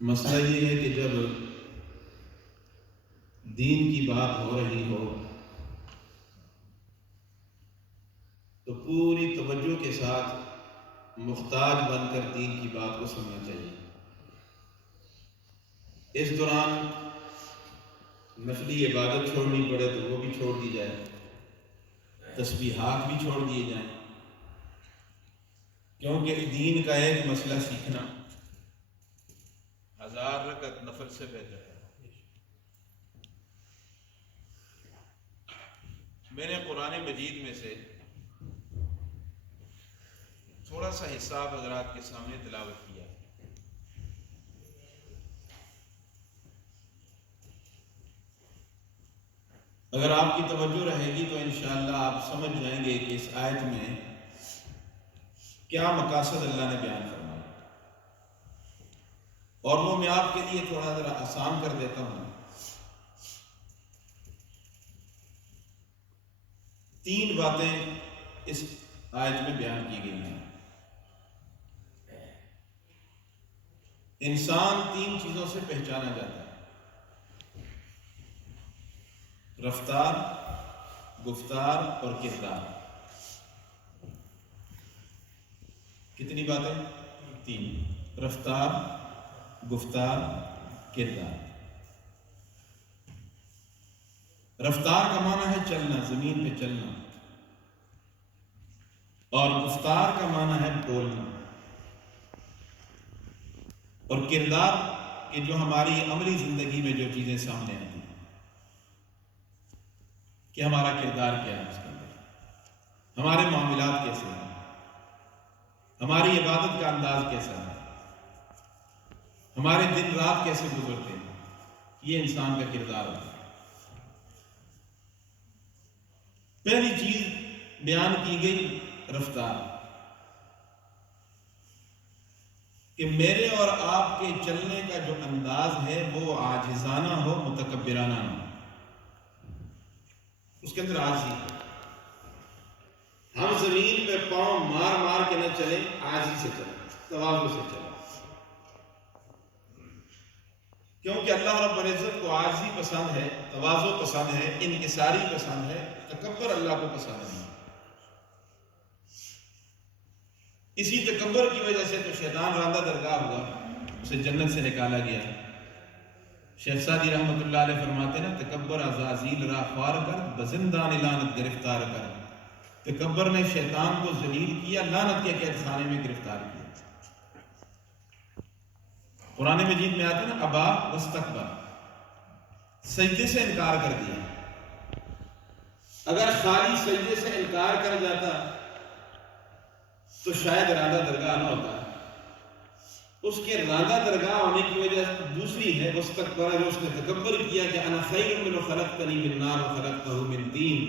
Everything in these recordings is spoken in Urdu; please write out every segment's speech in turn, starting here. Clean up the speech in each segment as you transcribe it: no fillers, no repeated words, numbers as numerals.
مسئلہ یہ ہے کہ جب دین کی بات ہو رہی ہو تو پوری توجہ کے ساتھ محتاج بن کر دین کی بات کو سننا چاہیے۔ اس دوران نفلی عبادت چھوڑنی پڑے تو وہ بھی چھوڑ دی جائے، تسبیحات بھی چھوڑ دیے جائیں، کیونکہ دین کا ایک مسئلہ سیکھنا 1000 رکعت نفل سے بہتر ہے۔ میں نے قرآن مجید میں سے تھوڑا سا حصہ حضرات کے سامنے تلاوت کیا۔ اگر آپ کی توجہ رہے گی تو انشاءاللہ آپ سمجھ جائیں گے کہ اس آیت میں کیا مقاصد اللہ نے بیان فرمایا، اور وہ میں آپ کے لیے تھوڑا ذرا آسان کر دیتا ہوں۔ 3 باتیں اس آیت میں بیان کی گئی ہیں۔ انسان 3 چیزوں سے پہچانا جاتا ہے: رفتار، گفتار اور کردار۔ کتنی باتیں؟ 3۔ رفتار، گفتار، کردار۔ رفتار کا معنی ہے چلنا، زمین پہ چلنا، اور گفتار کا معنی ہے بولنا، اور کردار کہ جو ہماری عملی زندگی میں جو چیزیں سامنے آتی ہیں کہ ہمارا کردار کیا ہے، اس کے اندر ہمارے معاملات کیسے ہیں، ہماری عبادت کا انداز کیسا ہے، ہمارے دن رات کیسے گزرتے ہیں، یہ انسان کا کردار ہوتا ہے۔ پہلی چیز بیان کی گئی رفتار، کہ میرے اور آپ کے چلنے کا جو انداز ہے وہ عاجزانہ ہو، متکبرانہ نہ ہو، اس کے اندر عاجزی ہے۔ ہم زمین پہ پاؤں مار مار کے نہ چلیں، عاجزی سے چلیں، تواضع سے چلیں، کیونکہ اللہ رب العزت کو عاجزی پسند ہے، تواضع پسند ہے، انکساری پسند ہے، تکبر اللہ کو پسند نہیں۔ اسی تکبر کی وجہ سے تو شیطان راندہ درگاہ ہوا، اسے جنت سے نکالا گیا۔ شیخ سعدی رحمۃ اللہ علیہ فرماتے ہیں، تکبر عزازیل را خوار کر، بزندان لعنت گرفتار کر۔ تکبر نے شیطان کو ذلیل کیا، لعنت کے قید خانے میں گرفتار کیا۔ قرآن مجید میں آتا ہے نا، ابا واستکبر، سجدے سے انکار کر دیا۔ اگر خالی سجدے سے انکار کر جاتا تو شاید راندہ درگاہ نہ ہوتا۔ اس کے راندہ درگاہ ہونے کی وجہ دوسری ہے واستکبر، جو اس نے تکبر کیا کہ انا خیر منہ خلقتنی من نار وخلقتہ من طین،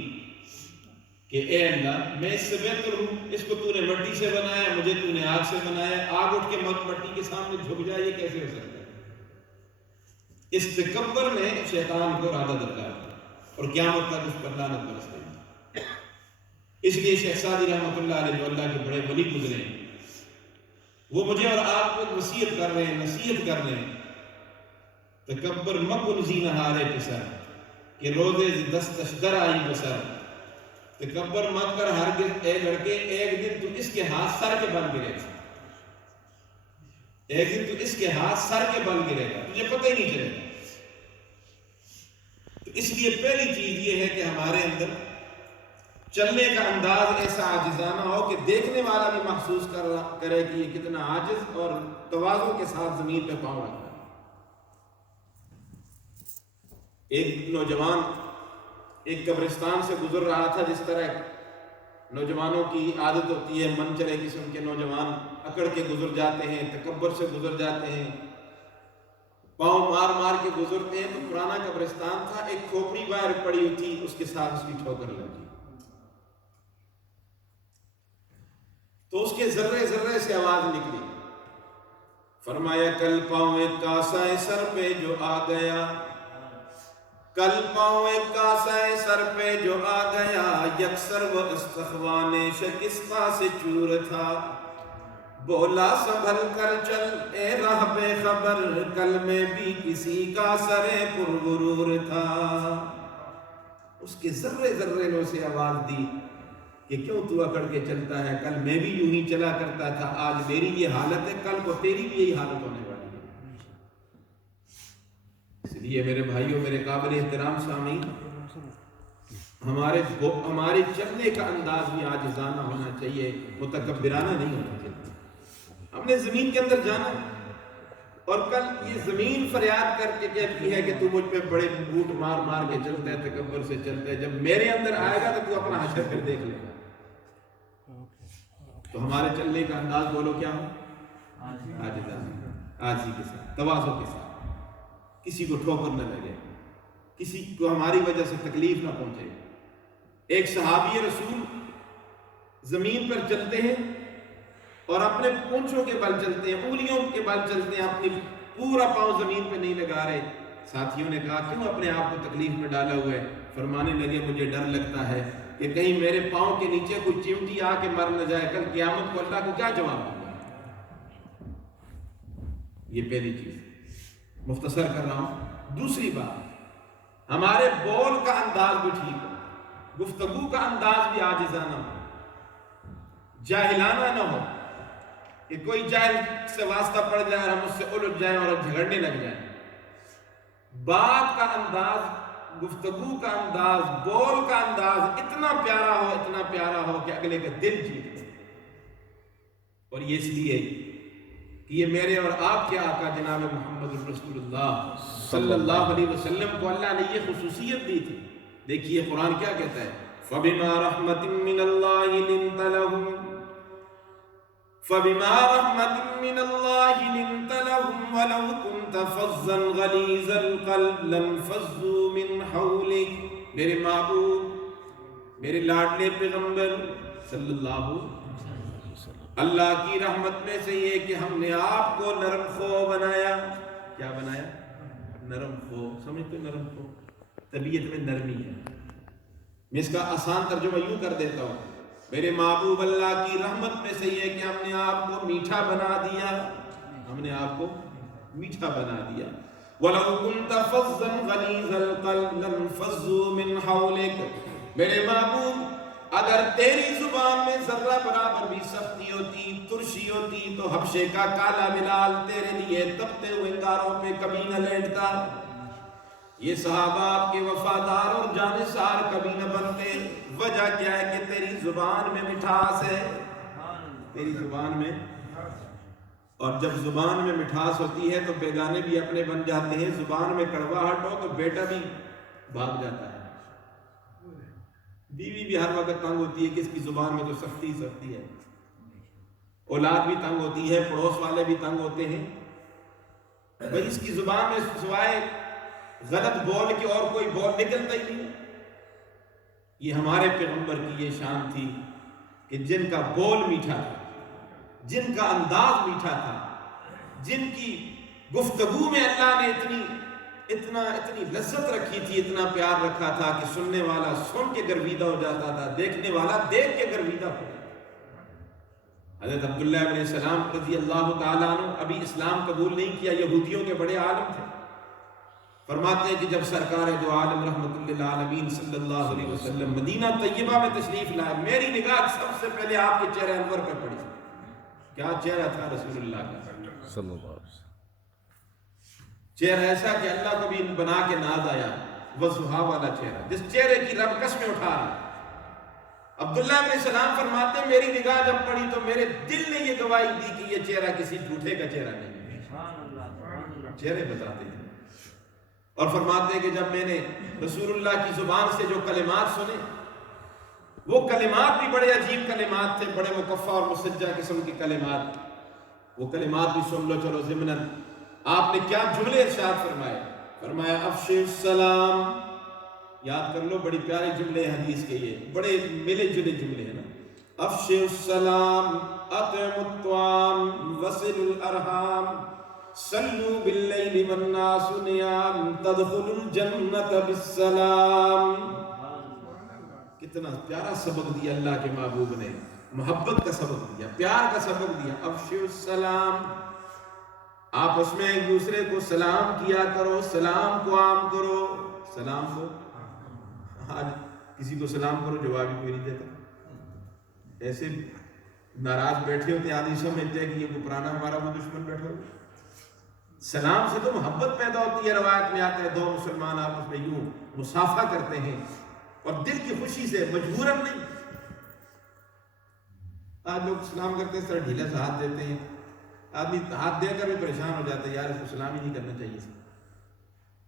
کہ اے اللہ میں اس سے بہتر ہوں، اس کو تو نے مٹی سے بنایا، مجھے تو نے آگ سے بنایا، آگ اٹھ کے مٹی کے سامنے جھک جائے، یہ کیسے ہو سکتا ہے؟ اس تکبر نے شیطان کو راندہ درگاہ کیا، اور قیامت تک اس پر لعنت برس گئی۔ اس لیے شیخ سعدی رحمۃ اللہ علیہ جو اللہ کے بڑے ولی گزرے ہیں، وہ مجھے اور آپ کو وصیت کر رہے ہیں، نصیحت کر رہے ہیں، تکبر مکن زینہارے پسر، کہ روزے دستش در آئی بسر۔ تکبر مت کر ہرگز اے لڑکے، ایک دن تو اس کے ہاتھ سر کے بل گرے گا، ایک دن تو اس کے ہاتھ سر کے بل گرے گا، تجھے پتہ ہی نہیں چلے گا۔ تو اس لیے پہلی چیز یہ ہے کہ ہمارے اندر چلنے کا انداز ایسا عاجزانہ ہو کہ دیکھنے والا بھی محسوس کرے کہ یہ کتنا عاجز اور تواضع کے ساتھ زمین پہ پاؤں رکھتا ہے۔ ایک نوجوان ایک قبرستان سے گزر رہا تھا، جس طرح نوجوانوں کی عادت ہوتی ہے، من چلے قسم کے نوجوان اکڑ کے گزر جاتے ہیں، تکبر سے گزر جاتے ہیں، پاؤں مار مار کے گزرتے ہیں۔ تو پرانا قبرستان تھا، ایک کھوپڑی باہر پڑی ہوئی تھی، اس کے ساتھ اس کی ٹھوکر لگی، تو اس کے ذرے ذرے سے آواز نکلی۔ فرمایا کل پاؤں ایک کاسہ سر پہ جو آ گیا، کل پاؤں ایک کاسہ سر پہ جو آ گیا، یکسر و استخوان شکستہ سے چور تھا۔ بولا سنبھل کر چل اے راہ بے خبر، کل میں بھی کسی کا سرے پرغرور تھا. اس کے ذرے ذرے نے اسے آواز دی کہ کیوں تو اکڑ کے چلتا ہے، کل میں بھی یوں ہی چلا کرتا تھا، آج میری یہ حالت ہے، کل کو تیری بھی یہی حالت ہونے والی ہے. اس لیے میرے بھائیوں، میرے قابل احترام سامعین، ہمارے چلنے کا انداز بھی عاجزانہ ہونا چاہیے، متکبرانہ نہیں ہونا چاہیے. ہم نے زمین کے اندر جانا، اور کل یہ زمین فریاد کر کے کہتی ہے کہ تو مجھ پہ بڑے بوٹ مار مار کے چلتا ہے، تکبر سے چلتا ہے، جب میرے اندر آئے گا تو اپنا حشر پھر دیکھ لے گا. تو ہمارے چلنے کا انداز بولو کیا ہو؟ عاجزانہ، عاجزی کے ساتھ، تواضع کے ساتھ. کسی کو ٹھوکر نہ لگے، کسی کو ہماری وجہ سے تکلیف نہ پہنچے. ایک صحابی رسول زمین پر چلتے ہیں اور اپنے پونچھوں کے بل چلتے ہیں، انگلیوں کے بل چلتے ہیں، اپنی پورا پاؤں زمین پہ نہیں لگا رہے. ساتھیوں نے کہا کیوں اپنے آپ کو تکلیف میں ڈالا ہوا ہے؟ فرمانے لگے مجھے ڈر لگتا ہے کہ کہیں میرے پاؤں کے نیچے کوئی چمٹی آ کے مر نہ جائے، کل قیامت کو اللہ کو کیا جواب دوں گا؟ یہ پہلی چیز مختصر کر رہا ہوں. دوسری بات، ہمارے بول کا انداز بھی ٹھیک ہو، گفتگو کا انداز بھی عاجزانہ ہو، جاہلانہ نہ ہو کہ کوئی جاہل سے واسطہ پڑ جائے اور ہم اس سے الجھ جائیں اور جھگڑنے لگ جائیں. بات کا انداز، گفتگو کا انداز، بول کا انداز اتنا پیارا ہو کہ اگلے کا دل جیت لے. اور یہ اس لیے کہ یہ میرے اور آپ کے آقا جناب محمد رسول اللہ صلی اللہ علیہ وسلم کو اللہ نے یہ خصوصیت دی تھی. دیکھیے قرآن کیا کہتا ہے، فَبِمَا رَحْمَةٍ مِّنَ اللَّهِ لِنْتَ لَهُمْ فَبِمَا رَحْمَةٍ مِّنَ اللَّهِ لِنْتَ لَهُمْ وَلَوْ كُنْتَ فَظًّا غَلِيظَ الْقَلْبِ لَانفَضُّوا مِنْ حَوْلِكَ. میرے محبوب، میرے لاڈلے پیغمبر صلی اللہ اللہ کی رحمت میں سے یہ کہ ہم نے آپ کو نرم خو بنایا. کیا بنایا؟ نرم خو. سمجھتے نرم خو؟ طبیعت میں نرمی ہے. میں اس کا آسان ترجمہ یوں کر دیتا ہوں، میرے محبوب اللہ کی رحمت میں سے یہ کہ ہم نے آپ کو میٹھا بنا دیا، ہم نے آپ کو میٹھا بنا دیا. وَلَوْ كُنْتَ فَظًّا غَلِيظَ الْقَلْبِ لَانفَضُّوا مِنْ حَوْلِكَ. میرے محبوب، اگر تیری زبان میں ذرہ برابر بھی سختی ہوتی، ترشی ہوتی، تو حبشے کا کالا بلال تیرے لیے تپتے ہوئے انگاروں پہ کبھی نہ لیٹتا. یہ صحابہ آپ کے وفادار اور جانثار کبھی نہ بنتے. وجہ کیا ہے کہ تیری زبان میں مٹھاس ہے، تیری زبان میں. اور جب زبان میں مٹھاس ہوتی ہے تو بیگانے بھی اپنے بن جاتے ہیں. زبان میں کڑواہٹ ہو تو بیٹا بھی بھاگ جاتا ہے، بیوی بھی ہر وقت تنگ ہوتی ہے کہ اس کی زبان میں تو سختی سختی ہے. اولاد بھی تنگ ہوتی ہے، پڑوس والے بھی تنگ ہوتے ہیں. بھئی اس کی زبان میں سوائے غلط بول کے اور کوئی بول نکلتا ہی نہیں. یہ ہمارے پیغمبر کی یہ شان تھی کہ جن کا بول میٹھا تھا، جن کا انداز میٹھا تھا، جن کی گفتگو میں اللہ نے اتنی لذت رکھی تھی، اتنا پیار رکھا تھا کہ سننے والا سن کے گرویدہ ہو جاتا تھا، دیکھنے والا دیکھ کے گرویدہ ہو جاتا تھا. حضرت عبداللہ بن سلام رضی اللہ تعالیٰ عنہ ابھی اسلام قبول نہیں کیا، یہودیوں کے بڑے عالم تھے. فرماتے ہیں کہ جب سرکار دو عالم رحمت للعالمین صلی اللہ علیہ وسلم مدینہ طیبہ میں تشریف لائے، میری نگاہ سب سے پہلے آپ کے چہرے انور پر پڑی. کیا چہرہ تھا رسول اللہ کا صلی اللہ علیہ وسلم؟ چہرہ ایسا کہ اللہ کو بھی بنا کے ناز آیا، وضحا والا چہرہ، جس چہرے کی رب قسمیں اٹھا رہا. عبداللہ بن سلام فرماتے ہیں میری نگاہ جب پڑی تو میرے دل نے یہ گواہی دی کہ یہ چہرہ کسی جھوٹے کا چہرہ نہیں. چہرے بتاتے ہیں. اور فرماتے ہیں کہ جب میں نے رسول اللہ کی زبان سے جو کلمات سنے، وہ کلمات بھی بڑے عجیب کلمات تھے، بڑے مکفہ اور مسجع قسم کی کلمات. وہ کلمات بھی سن لو چلو ضمناً. آپ نے کیا جملے ارشاد فرمائے؟ فرمایا افشوا السلام. یاد کر لو، بڑی پیارے جملے حدیث کے، یہ بڑے ملے جلے جملے ہیں نا. افشوا السلام، اطعموا الطعام، وصلوا الارحام، صلوا باللیل والناس نیام، تدخلوا الجنۃ بالسلام. کتنا پیارا سبق دیا اللہ کے محبوب نے. محبت کا سبق دیا، پیار کا سبق دیا. افشوا السلام، آپس میں ایک دوسرے کو سلام کیا کرو، سلام کو عام کرو. سلام کو آج کسی کو سلام کرو جواب ہی کوئی نہیں دیتا. ایسے ناراض بیٹھے ہوتے ہیں، آدمی سمجھتے ہیں کہ یہ کوئی پرانا ہمارا وہ دشمن بیٹھا ہو. سلام سے تو محبت پیدا ہوتی ہے. روایت میں آتا ہے دو مسلمان آپس میں یوں مصافحہ کرتے ہیں اور دل کی خوشی سے، مجبوراً نہیں. آج لوگ سلام کرتے ہیں، اس طرح ڈھیلا سا ہاتھ دیتے ہیں. آدمی ہاتھ دے کر بھی پریشان ہو جاتا ہے، یار اس کو سلام ہی نہیں کرنا چاہیے.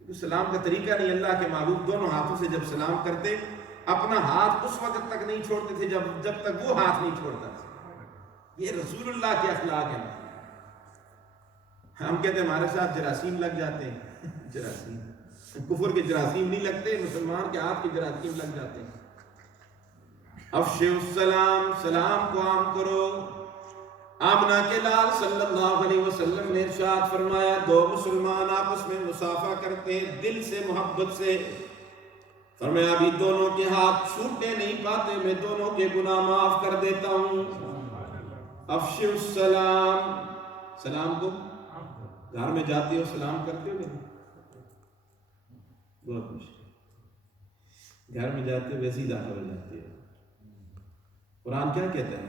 تو سلام کا طریقہ نہیں. اللہ کے محبوب دونوں ہاتھوں سے جب سلام کرتے، اپنا ہاتھ اس وقت تک نہیں چھوڑتے تھے جب تک وہ ہاتھ نہیں چھوڑتا تھا. یہ رسول اللہ کے اخلاق ہیں. ہم کہتے ہیں ہمارے ساتھ جراثیم لگ جاتے ہیں. جراثیم کفر کے جراثیم نہیں لگتے، مسلمان کے ہاتھ کے جراثیم لگ جاتے ہیں. افشوا السلام، سلام کو عام کرو. آمنہ کے لال صلی اللہ علیہ وسلم نے ارشاد فرمایا دو مسلمان آپس میں مصافحہ کرتے ہیں دل سے، محبت سے. فرمایا ابھی دونوں کے ہاتھ چھوٹنے نہیں پاتے، میں دونوں کے گناہ معاف کر دیتا ہوں. افشوا السلام، سلام کو گھر میں جاتے ہو سلام کرتے ہو نہیں؟ بہت مشکل. گھر میں جاتے ہو ویسے ہی داخل ہو جاتے ہو. قرآن کیا کہتا ہے؟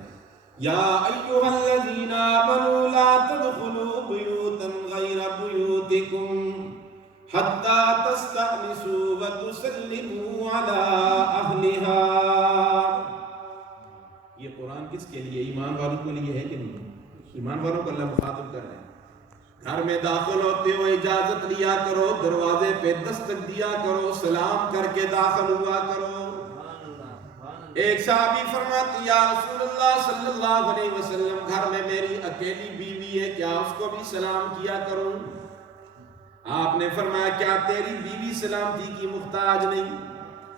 یا ایھا الذین آمنوا لا تدخلوا بیوتا غیر بیوتکم حتی تستأنسوا وتسلموا علی اہلہا. یہ قرآن کس کے لیے؟ ایمان والوں کے لیے ہے کہ نہیں؟ ایمان والوں کو اللہ مخاطب کر رہے ہیں. گھر میں داخل ہوتے ہو اجازت لیا کرو، دروازے پہ دستک دیا کرو، سلام کر کے داخل ہوا کرو. ایک صحابی فرماتے یا رسول اللہ صلی اللہ علیہ وسلم گھر میں میری اکیلی بیوی ہے، کیا اس کو بھی سلام کیا کروں؟ آپ نے فرمایا کیا تیری بیوی سلامتی کی محتاج نہیں؟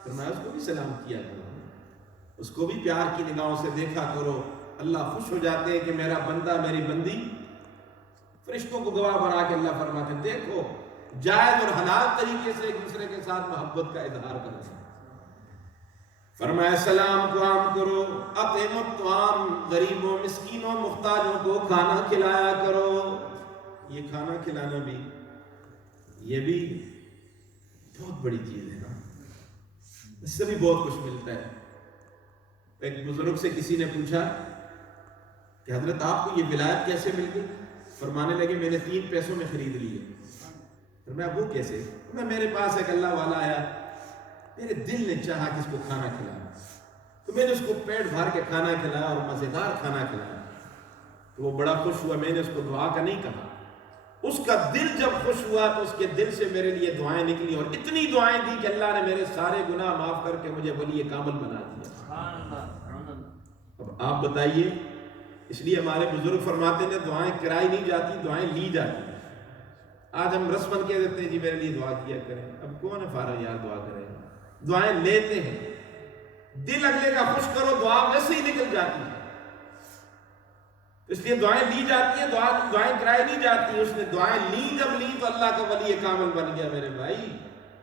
فرمایا اس کو بھی سلام کیا کرو، اس کو بھی پیار کی نگاہوں سے دیکھا کرو. اللہ خوش ہو جاتے ہیں کہ میرا بندہ، میری بندی. فرشتوں کو گواہ بنا کے اللہ فرماتے ہیں دیکھو جائز اور حلال طریقے سے ایک دوسرے کے ساتھ محبت کا اظہار کرتے ہیں. فرمایا سلام کو عام کرو. اطعموا الطعام، غریبوں، مسکینوں، محتاجوں کو کھانا کھلایا کرو. یہ کھانا کھلانا بھی، یہ بھی بہت بڑی چیز ہے نا. اس سے بھی بہت کچھ ملتا ہے. ایک بزرگ سے کسی نے پوچھا کہ حضرت آپ کو یہ ولایت کیسے مل گئی؟ فرمانے لگے میں نے 3 پیسوں میں خرید لی ہے. فرمایا وہ کیسے؟ میرے پاس ایک اللہ والا آیا، میرے دل نے چاہا کہ اس کو کھانا کھلانا، تو میں نے اس کو پیٹ بھر کے کھانا کھلایا اور مزیدار کھانا کھلایا. تو وہ بڑا خوش ہوا. میں نے اس کو دعا کا نہیں کہا، اس کا دل جب خوش ہوا تو اس کے دل سے میرے لیے دعائیں نکلی، اور اتنی دعائیں دی کہ اللہ نے میرے سارے گناہ معاف کر کے مجھے ولی کامل بنا دیا. اب آپ بتائیے. اس لیے ہمارے بزرگ فرماتے ہیں دعائیں کرائی نہیں جاتی، دعائیں لی جاتی. آج ہم رسمن کہہ دیتے ہیں جی میرے لیے دعا کیا کریں. اب کون ہے فارغ یار دعا کرے؟ دعائیں لیتے ہیں، دل اگلے کا خوش کرو، دعا ویسے ہی نکل جاتی ہے. اس لیے دعائیں لی جاتی ہیں، دعائیں کرائی نہیں جاتی. اس نے دعائیں لی، جب لی تو اللہ کا ولی کامل بن گیا. میرے بھائی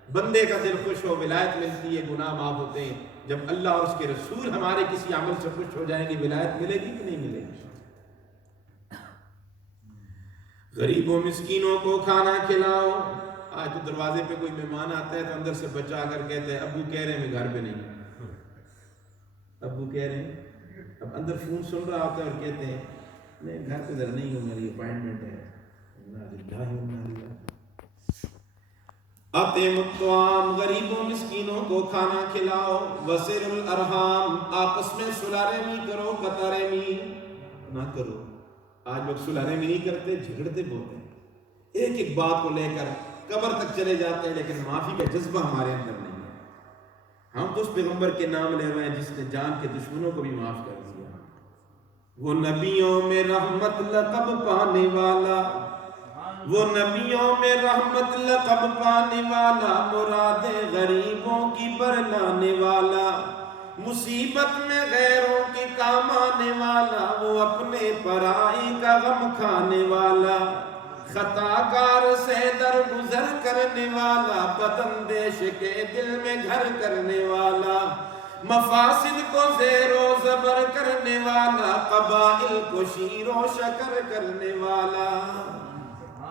بندے کا دل خوش ہو، ولایت ملتی ہے، گناہ معاف ہوتے ہیں. جب اللہ اور اس کے رسول ہمارے کسی عمل سے خوش ہو جائیں گے، ولایت ملے گی کہ نہیں ملے گی؟ غریبوں مسکینوں کو کھانا کھلاؤ. آج تو دروازے پہ کوئی مہمان آتا ہے تو اندر سے بچا کر کہتے ہیں ابو کہہ رہے ہیں میں گھر پہ نہیں ہوں. ابو کہہ رہے ہیں، اب اندر فون سن رہا ہوتا ہے اور کہتے ہیں میں گھر پہ ادھر نہیں ہوں، میری اپائنٹمنٹ ہے. اطعموا الطعام، غریبوں مسکینوں کو کھانا کھلاؤ. وصلوا الارحام، آپس میں صلح رحمی کرو، قطع رحمی نہ کرو. آج لوگ صلح رحمی نہیں کرتے، جھگڑتے بہت ہیں. ایک ایک بات کو لے کر قبر تک چلے جاتے ہیں، لیکن معافی کا جذبہ ہمارے اندر نہیں ہے. ہم تو اس پیغمبر کے نام لے رہے ہیں جس نے جان کے دشمنوں کو بھی معاف کر دیا. وہ نبیوں میں رحمت لقب پانے والا، وہ نبیوں میں رحمت لقب پانے والا، مراد غریبوں کی برلانے والا، مصیبت میں غیروں کے کام آنے والا، وہ اپنے پرائی کا غم کھانے والا، خطا کار سے در گزر کرنے والا، بداندیش کے دل میں گھر کرنے والا، مفاسد کو زیر و زبر کرنے والا، قبائل کو شیر و شکر کرنے والا۔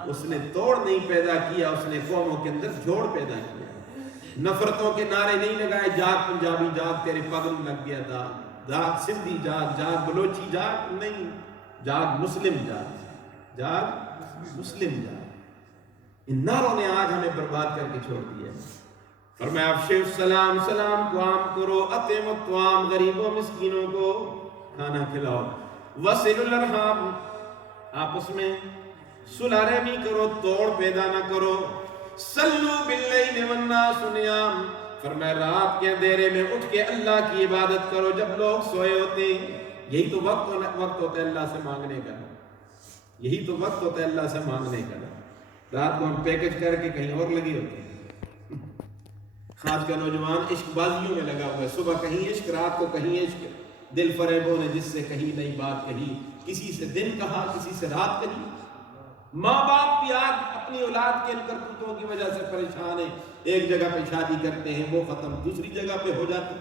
اس نے توڑ نہیں پیدا کیا، اس نے قوموں کے اندر جوڑ پیدا کیا۔ نفرتوں کے نعرے نہیں لگائے، جاگ پنجابی جاگ تیرے پگل لگ گیا داغ، جاگ سندھی جاگ، جاگ بلوچی جاگ، نہیں، جاگ مسلم جاگ، جاگ مسلم جاگ۔ ان نعروں نے آج ہمیں برباد کر کے چھوڑ دیا ہے۔ فرمایا افشوا السلام، سلام کو عام کرو، اطعموا الطعام، غریبوں مسکینوں کو کھانا کھلاؤ، وصلوا الارحام، آپس میں صلح رحمی کرو، توڑ پیدا نہ کرو، صلوا باللیل والناس نیام، فرمایا رات کے اندھیرے میں اٹھ کے اللہ کی عبادت کرو جب لوگ سوئے ہوتے ہیں۔ یہی تو وقت ہوتا ہے اللہ سے مانگنے کا، یہی تو وقت ہوتا ہے اللہ سے مانگنے کا۔ رات کو ہم پیکج کر کے کہیں اور لگے ہوتے ہیں۔ آج کا نوجوان عشق بازیوں میں لگا ہوا ہے، صبح کہیں عشق، رات کو کہیں عشق، دل فریبوں نے جس سے کہیں نئی بات کہی، کسی سے دن کہا کسی سے رات کہی۔ ماں باپ بھی آج اپنی اولاد کے کرتوتوں کی وجہ سے پریشان ہیں، ایک جگہ پہ شادی کرتے ہیں وہ ختم، دوسری جگہ پہ ہو جاتی۔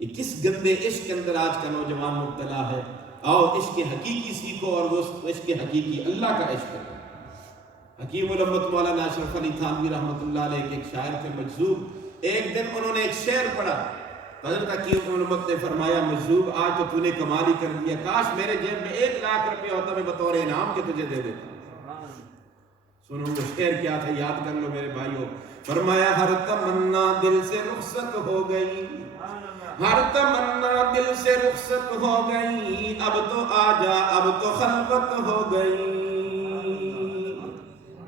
یہ کس گندے عشق کے اندر آج کا نوجوان مبتلا ہے۔ آؤ عشق حقیقی سیکھو، اور وہ عشق حقیقی اللہ کا عشق ہے۔ حکیم الامت مولانا اشرف علی تھانوی رحمۃ اللہ علیہ کے ایک شاعر تھے مجذوب۔ ایک دن انہوں نے ایک شعر پڑھا، حضرت حکیم الامت نے فرمایا مجذوب آج تو نے کمال ہی کر دیا، کاش میرے جیب میں 1 لاکھ روپے ہوتا میں بطور انعام کے تجھے دے دیتا۔ سنو وہ شعر کیا تھا، یاد کر لو میرے بھائیو۔ فرمایا ہر تمنا دل سے رخصت ہو گئی، ہر تمنا دل سے رخصت ہو گئی، اب تو آجا اب تو خلوت ہو گئی۔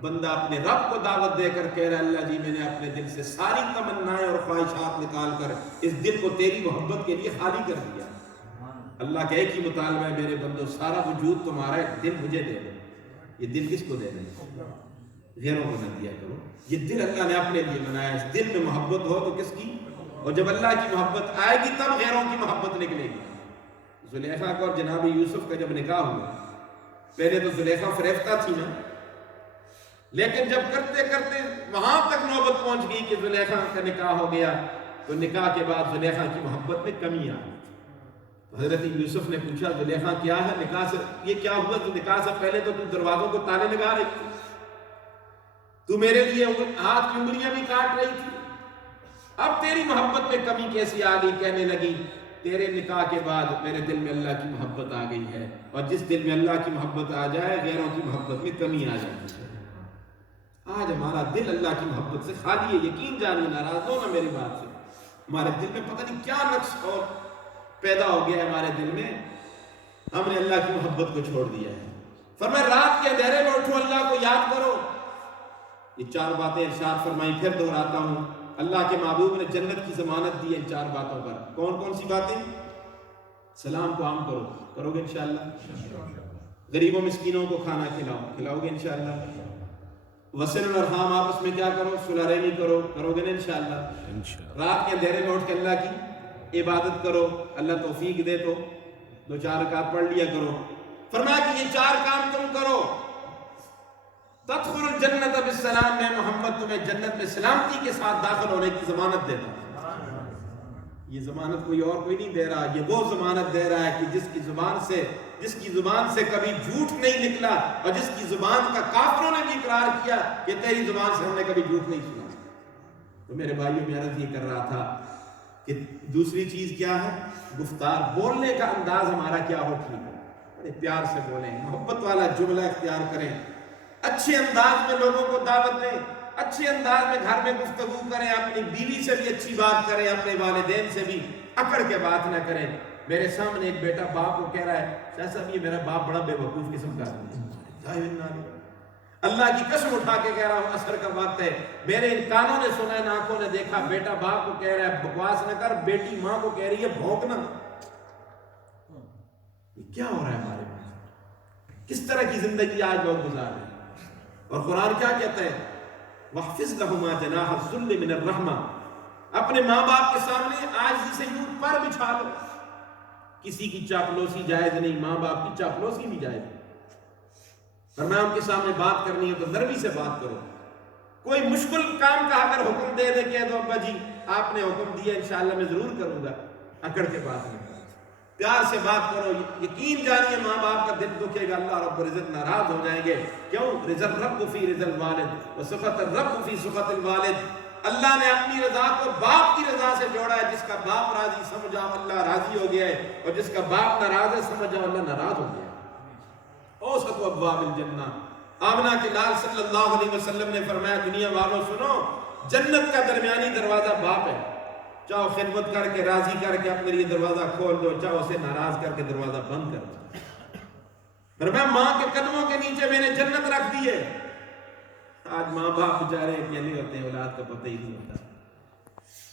بندہ اپنے رب کو دعوت دے کر کہہ رہا ہے اللہ جی میں نے اپنے دل سے ساری تمنائیں اور خواہشات نکال کر اس دل کو تیری محبت کے لیے خالی کر دیا۔ اللہ کا ایک ہی مطالبہ ہے میرے بندو، سارا وجود تمہارا ہے، دل مجھے دے دو۔ یہ دل کس کو دے دیں؟ غیروں کو نہ دیا کرو، یہ دل اللہ نے اپنے لیے بنایا ہے۔ اس دل میں محبت ہو تو کس کی؟ اور جب اللہ کی محبت آئے گی تب غیروں کی محبت نکلے گی۔ زلیخا کا اور جناب یوسف کا جب نکاح ہوا، پہلے تو زلیخا فریفتہ تھی نا، لیکن جب کرتے کرتے وہاں تک نوبت پہنچ گئی کہ زلیخا کا نکاح ہو گیا، تو نکاح کے بعد زلیخا کی محبت میں کمی آ گئی۔ حضرت یوسف نے پوچھا زلیخا کیا ہے، نکاح سے یہ کیا ہوا؟ تو نکاح سے پہلے تو دروازوں کو تالے لگا رہی تھی، تو میرے لیے ہاتھ کی انگلیاں بھی کاٹ رہی تھی، اب تیری محبت میں کمی کیسی آ گئی؟ کہنے لگی تیرے نکاح کے بعد میرے دل میں اللہ کی محبت آ گئی ہے، اور جس دل میں اللہ کی محبت آ جائے غیروں کی محبت میں کمی آ جاتی ہے۔ آج ہمارا دل اللہ کی محبت سے خالی ہے، یقین جانیے، ناراض ہو نا میری بات سے، ہمارے دل میں پتہ نہیں کیا نقص اور پیدا ہو گیا ہے ہمارے دل میں، ہم نے اللہ کی محبت کو چھوڑ دیا ہے۔ فرمایا رات کے اندھیرے میں اٹھو، اللہ کو یاد کرو۔ یہ 4 باتیں ارشاد فرمائی، پھر دہراتا ہوں، اللہ کے محبوب نے جنت کی ضمانت دی ہے ان 4 باتوں پر۔ کون کون سی باتیں؟ سلام کو عام کرو، کرو گے انشاءاللہ؟ غریبوں مسکینوں کو کھانا کھلاؤ، کھلاؤ گے انشاءاللہ؟ وصل الارحام، آپس میں کیا کرو؟ صلح رحمی کرو، کرو گے نا انشاءاللہ؟ رات کے اندھیرے میں اٹھ کے اللہ کی عبادت کرو، اللہ توفیق دے تو 2-4 رکعت پڑھ لیا کرو۔ فرمایا کہ یہ 4 کام تم کرو، تدخل الجنت بالسلام، میں محمد تمہیں جنت میں سلامتی کے ساتھ داخل ہونے کی ضمانت دیتا ہوں۔ یہ ضمانت کوئی اور کوئی نہیں دے رہا، یہ وہ ضمانت دے رہا ہے کہ جس کی زبان سے کبھی جھوٹ نہیں نکلا، اور جس کی زبان کا کافروں نے بھی اقرار کیا کہ تیری زبان سے ہم نے کبھی جھوٹ نہیں سنا۔ تو میرے بھائیوں میں عرض یہ کر رہا تھا کہ دوسری چیز کیا ہے؟ گفتار، بولنے کا انداز ہمارا کیا ہو، ٹھیک ہو، بڑے پیار سے بولیں، محبت والا جملہ اختیار کریں، اچھے انداز میں لوگوں کو دعوت دیں، اچھے انداز میں گھر میں گفتگو کریں، اپنی بیوی سے بھی اچھی بات کریں، اپنے والدین سے بھی اکڑ کے بات نہ کریں۔ میرے سامنے ایک بیٹا باپ کو کہہ رہا ہے شاہ صاحب یہ میرا باپ بڑا بے وقوف قسم کا ہے، اللہ کی قسم اٹھا کے کہہ رہا ہوں عصر کا وقت ہے، میرے ان کانوں نے سنا ہے، آنکھوں نے دیکھا، بیٹا باپ کو کہہ رہا ہے بکواس نہ کر، بیٹی ماں کو کہہ رہی ہے بھونکنا۔ یہ کیا ہو رہا ہے ہمارے پاس؟ کس طرح کی زندگی آج لوگ گزار رہے ہیں؟ اور قرآن کیا کہتا ہے؟ وَحْفِظْ لَهُمَا جَنَاحَ الذُّلِّ مِنَ الرَّحْمَةِ، اپنے ماں باپ کے سامنے عاجزی سے یوں پر بچھا لو۔ کسی کی چاپلوسی جائز نہیں، ماں باپ کی چاپلوسی بھی جائز نہیں۔ فرمایا ان کے سامنے بات کرنی ہے تو نرمی سے بات کرو، کوئی مشکل کام کا اگر حکم دے دے کہہ دو ابا جی آپ نے حکم دیا انشاءاللہ میں ضرور کروں گا، اکڑ کے بات نہیں کروں، پیار سے بات کرو، یقین جانیے ماں باپ کا دل دکھے گا، اللہ رب العزت ناراض ہو جائیں گے. کیوں؟ رضا الرب فی رضا الوالد وسخط الرب فی سخط الوالد. اللہ نے اپنی رضا کو باپ کی رضا سے جوڑا ہے. جس کا باپ راضی سمجھ جاؤ اللہ راضی ہو گیا ہے، اور جس کا باپ ناراض ہے سمجھ جاؤ اللہ ناراض ہو گیا ہے. اوسط ابواب الجنہ. آمنہ کے لال صلی اللہ علیہ وسلم نے فرمایا دنیا والوں سنو، جنت کا درمیانی دروازہ باپ ہے. چاہو خدمت کر کے راضی کر کے اپنے لیے دروازہ کھول دو، چاہو اسے ناراض کر کے دروازہ بند کر دو. فرمایا ماں کے قدموں کے نیچے میں نے جنت رکھ دی ہے. آج ماں باپ بیچارے اکیلے ہوتے ہیں، اولاد کا پتہ ہی نہیں ہوتا،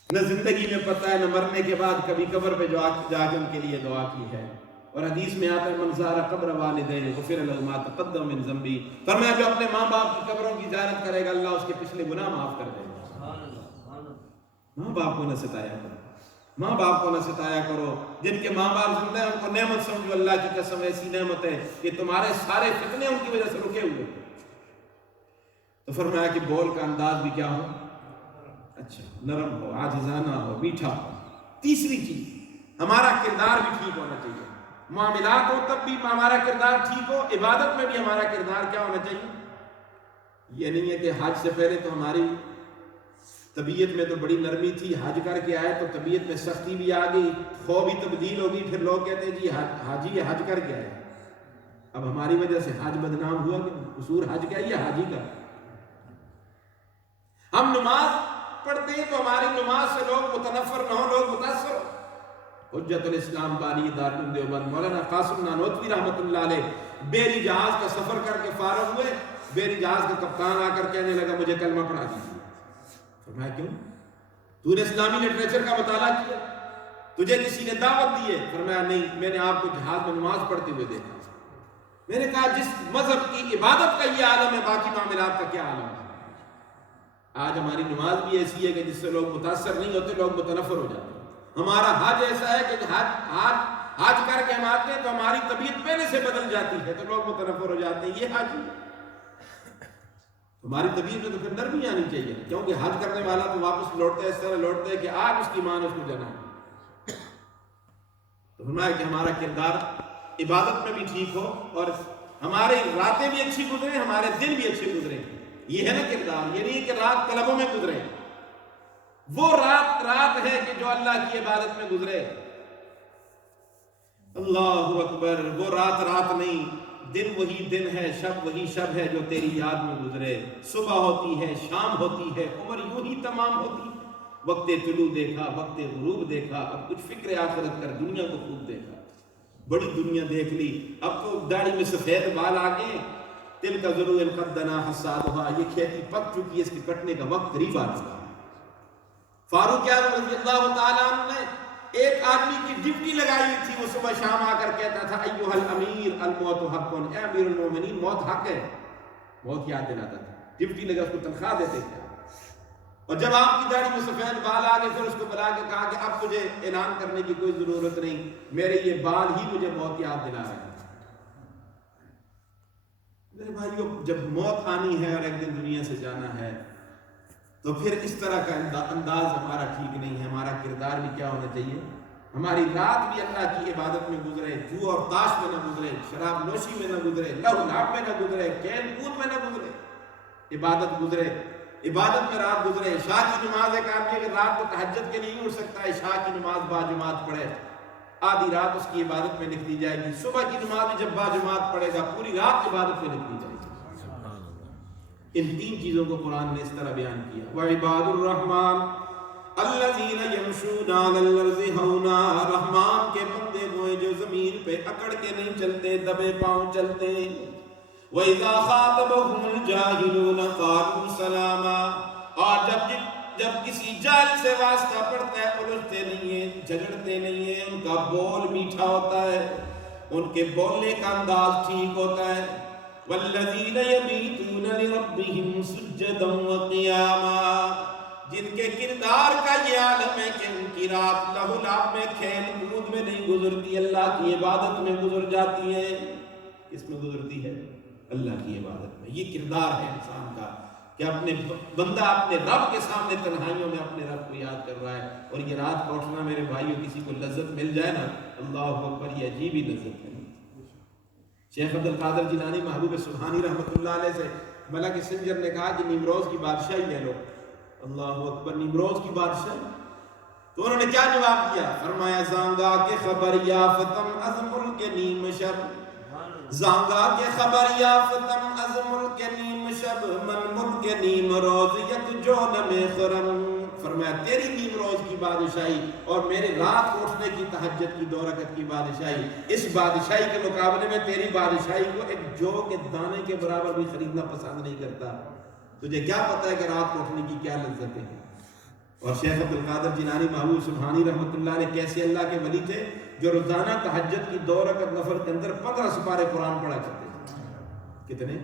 نہ زندگی میں پتہ ہے نہ مرنے کے بعد کبھی قبر پہ جا کے ان کے لیے دعا کی ہے. اور حدیث میں آتا ہے من زار قبر والدین غفر له ما تقدم من ذنبی. فرمایا جو اپنے ماں باپ کی قبروں کی زیارت کرے گا اللہ اس کے پچھلے گناہ معاف کر دے گا. ماں باپ کو نہ ستایا کرو، ماں باپ کو نہ ستایا کرو. جن کے ماں باپ زندہ ہیں ان کو نعمت سمجھو، اللہ کی قسم ایسی نعمت ہے کہ تمہارے سارے فتنے ان کی وجہ سے رکے ہوئے. تو فرمایا کہ بول کا انداز بھی کیا ہو، اچھا نرم ہو، عاجزانہ ہو، میٹھا ہو. تیسری چیز ہمارا کردار بھی ٹھیک ہونا چاہیے. معاملات ہو تب بھی ہمارا کردار ٹھیک ہو، عبادت میں بھی ہمارا کردار کیا ہونا چاہیے. یہ نہیں ہے کہ حج سے پہلے تو ہماری طبیعت میں تو بڑی نرمی تھی، حج کر کے آئے تو طبیعت میں سختی بھی آ گئی، خو بھی تبدیل ہو گئی، پھر لوگ کہتے ہیں جی حاجی حج کر کے آئے. اب ہماری وجہ سے حج بدنام ہوا کہ قصور حج کا یا حاجی کا. ہم نماز پڑھتے ہیں تو ہماری نماز سے لوگ متنفر نہ ہو، لوگ متاثر ہو. حجت الاسلام بانی دارالعلوم دیوبند مولانا قاسم نانوتوی رحمۃ اللہ علیہ بیری جہاز کا سفر کر کے فارغ ہوئے. بیری جہاز کا کپتان آ کر کہنے لگا مجھے کلمہ پڑھا دیجیے. فرمایا کیوں؟ تو نے اسلامی لٹریچر کا مطالعہ کیا؟ تجھے کسی نے دعوت دی ہے؟ فرمایا نہیں، میں نے آپ کو جہاز میں نماز پڑھتے ہوئے دیکھا. میں نے کہا جس مذہب کی عبادت کا یہ عالم ہے باقی معاملات کا کیا عالم ہے. آج ہماری نماز بھی ایسی ہے کہ جس سے لوگ متاثر نہیں ہوتے، لوگ متنفر ہو جاتے ہیں. ہمارا حج ایسا ہے کہ حج کر کے ہم آتے ہیں تو ہماری طبیعت پہلے سے بدل جاتی ہے تو لوگ متنفر ہو جاتے ہیں. یہ حج ہماری طبیعت میں تو پھر نرمی آنی چاہیے، کیونکہ حج کرنے والا تو واپس لوٹتا ہے اس طرح لوٹتا ہے کہ آج اس کی ماں نے اس کو جانا ہے. تو فرمایا کہ ہمارا کردار عبادت میں بھی ٹھیک ہو اور ہماری راتیں بھی اچھی گزرے، ہمارے دن بھی اچھے گزرے. یہ ہے نا کردار. یہ نہیں کہ رات طلبوں میں گزرے، وہ رات ہے کہ جو اللہ کی عبادت میں گزرے. اللہ اکبر. وہ رات نہیں، دن وہی دن ہے، شب وہی شب ہے جو تیری یاد میں گزرے. صبح ہوتی ہے، شام ہوتی ہے، عمر یوں ہی تمام ہوتی ہے. وقت طلوع دیکھا، وقت غروب دیکھا، اب کچھ فکر آخرت کر دنیا کو خوب دیکھا. بڑی دنیا دیکھ لی، اب تو داڑھی میں سفید بال آ گئے. تل کا ضرور القدنا حسادھا، یہ کھیتی پک چکی ہے، اس کے کٹنے کا وقت قریب آ چکا. فاروق اعظم رضی اللہ تعالیٰ عنہ نے ایک آدمی کی ڈیوٹی لگائی ہوئی تھی. وہ صبح شام آ کر کہتا تھا ایھا الامیر الموت حق، اے امیر المومنین موت حق ہے. موت یاد دلاتا تھا. ڈیوٹی لگا، اس کو تنخواہ دیتے تھے. اور جب آپ کی داڑھی میں سفید بال آ گئے پھر اس کو بلا کے کہا کہ اب مجھے اعلان کرنے کی کوئی ضرورت نہیں، میرے یہ بال ہی مجھے موت یاد دلا رہے ہیں. میرے بھائیو، جب موت آنی ہے اور ایک دن دنیا سے جانا ہے تو پھر اس طرح کا انداز ہمارا ٹھیک نہیں ہے. ہمارا کردار بھی کیا ہونا چاہیے، ہماری رات بھی اللہ کی عبادت میں گزرے، جو اور تاش میں نہ گزرے، شراب نوشی میں نہ گزرے، لہو لعب میں نہ گزرے، کھیل کود میں نہ گزرے. عبادت گزرے، عبادت میں رات گزرے. عشاء کی نماز ایک آدمی اگر رات کو تہجد کے لیے نہیں اٹھ سکتا، عشاء کی نماز باجماعت پڑھے، آدھی رات اس کی عبادت میں لکھ دی جائے گی. صبح کی نماز جب باجماعت پڑھے گا پوری رات عبادت میں لکھ دی جائے گی. ان تین چیزوں کو قرآن نے اس طرح بیان کیا. وَعِبَادُ الرَّحْمَانِ الَّذِينَ يَمْشُونَ عَلَى الْأَرْضِ هَوْنًا، رحمان کے بندے وہ ہیں جو زمین پہ اکڑ کے نہیں چلتے، دبے پاؤں چلتے. وَإِذَا خَاطَبَهُمُ الْجَاهِلُونَ قَالُوا سَلَامًا، اور جب کسی جاہل سے واسطہ پڑتا ہے الجھتے نہیں ہیں، جھگڑتے نہیں ہیں، ان کا بول میٹھا ہوتا ہے، ان کے بولنے کا انداز ٹھیک ہوتا ہے. وَالَّذِينَ يَبِيتُونَ لِرَبِّهِمْ سُجَّدًا وَقِيَامًا، جن کے کردار کا یہ عالم ہے کہ ان کی رات لہو لعب میں کھیل کود میں نہیں گزرتی، اللہ کی عبادت میں گزر جاتی ہے. کس میں گزرتی ہے؟ اللہ کی عبادت میں. یہ کردار ہے انسان کا کہ اپنے بندہ اپنے رب کے سامنے تنہائیوں میں اپنے رب کو یاد کر رہا ہے. اور یہ رات کا اٹھنا میرے بھائیوں کسی کو لذت مل جائے نا، اللہ اکبر، یہ عجیب ہی لذت ہے. شیخ عبد القادر جیلانی محبوب سبحانی رحمۃ اللہ علیہ سے ملک سنجر نے کہا کہ نیمروز کی بادشاہی لے لو. اللہ اکبر، نیمروز کی بادشاہی. تو انہوں نے کیا جواب دیا؟ فرمایا زانگا کے خبر یافتم از ملک نیم شب، زانگا کے خبر یافتم از ملک نیم شب، من ملک نیم روز یک جو نم خرم. فرمایا تیری نیم روز کی بادشاہی اور میرے رات کو اٹھنے کی تہجد کی 2 رکعت کی بادشاہی، اس بادشاہی کے مقابلے میں تیری بادشاہی کو ایک جو کے دانے کے برابر بھی خریدنا پسند نہیں کرتا. تجھے کیا پتا ہے کہ رات کو اٹھنے کی کیا لذتیں ہیں. اور شیخ عبد القادر جیلانی محبوب سبحانی رحمۃ اللہ علیہ کیسے اللہ کے ولی تھے جو روزانہ تہجد کی 2 رکعت نفل کے اندر 15 سپارے قرآن پڑھا کرتے تھے. کتنے؟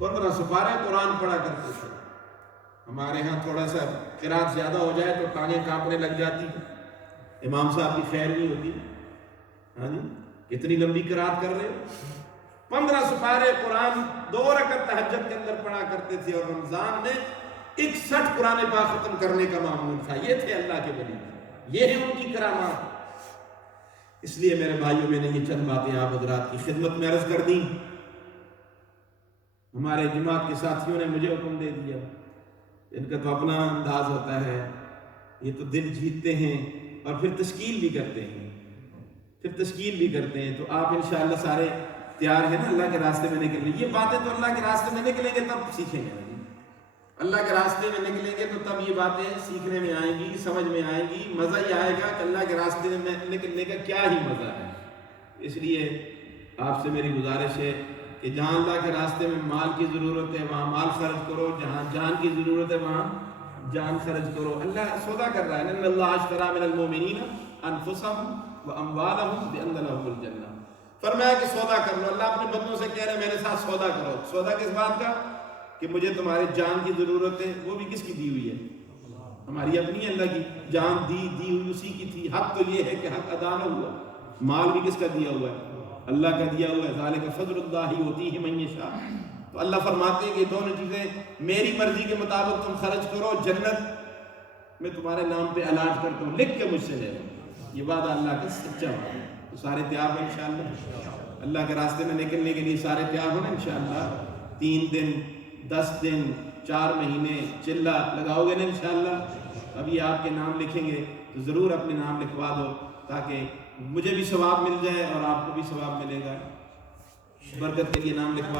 15 سپارے قرآن پڑھا کرتے تھے. ہمارے ہاں تھوڑا سا قرات زیادہ ہو جائے تو ٹانگیں کانپنے لگ جاتی، امام صاحب کی خیر نہیں ہوتی. ہاں جی، اتنی لمبی قرات کر رہے ہو. 15 سپارے قرآن 2 رکعت تہجد کے اندر پڑھا کرتے تھے، اور رمضان میں 61 قرآن پاک ختم کرنے کا معمول تھا. یہ تھے اللہ کے ولی، یہ ہیں ان کی کرامات. اس لیے میرے بھائیوں میں نے یہ چند باتیں آپ حضرات کی خدمت میں عرض کر دیں. ہمارے جماعت کے ساتھیوں نے مجھے حکم دے دیا، ان کا تو اپنا انداز ہوتا ہے، یہ تو دل جیتتے ہیں اور پھر تشکیل بھی کرتے ہیں، تو آپ انشاءاللہ سارے تیار ہیں نا اللہ کے راستے میں نکلنے. یہ باتیں تو اللہ کے راستے میں نکلیں گے تب سیکھیں گے. اللہ کے راستے میں نکلیں گے تو تب یہ باتیں سیکھنے میں آئیں گی، سمجھ میں آئیں گی. مزہ ہی آئے گا کہ اللہ کے راستے میں نکلنے کا کیا ہی مزہ ہے. اس لیے آپ سے میری گزارش ہے کہ جہاں اللہ کے راستے میں مال کی ضرورت ہے وہاں مال خرچ کرو، جہاں جان کی ضرورت ہے وہاں جان خرچ کرو. اللہ سودا کر رہا ہے، ان اللہ اشتری من المؤمنین انفسهم واموالهم بان لهم الجنہ. فرمایا کہ سودا کر لو. اللہ اپنے بندوں سے کہہ رہے ہیں میرے ساتھ سودا کرو. سودا کس بات کا؟ کہ مجھے تمہارے جان کی ضرورت ہے. وہ بھی کس کی دی ہوئی ہے؟ ہماری اپنی ہے. اللہ کی جان دی ہوئی اسی کی تھی. حق تو یہ ہے کہ حق ادا نہ ہوا. مال بھی کس کا دیا ہوا ہے؟ اللہ کا دیا ہوا ہے. ذالک فضل اللہ یؤتیہ من یشاء. تو اللہ فرماتے ہیں کہ دونوں چیزیں میری مرضی کے مطابق تم خرچ کرو، جنت میں تمہارے نام پہ الاٹ کرتا ہوں، لکھ کے مجھ سے لے لو. یہ وعدہ اللہ کا سچا وعدہ ہے. تو سارے تیار ہیں انشاءاللہ اللہ کے راستے میں نکلنے کے لیے؟ سارے تیار ہونا انشاءاللہ. 3 دن 10 دن 4 مہینے چلہ لگاؤ گے نا انشاءاللہ. اب یہ آپ کے نام لکھیں گے تو ضرور اپنے نام لکھوا دو تاکہ مجھے بھی ثواب مل جائے اور آپ کو بھی ثواب ملے گا. برکت کے لیے نام لکھوا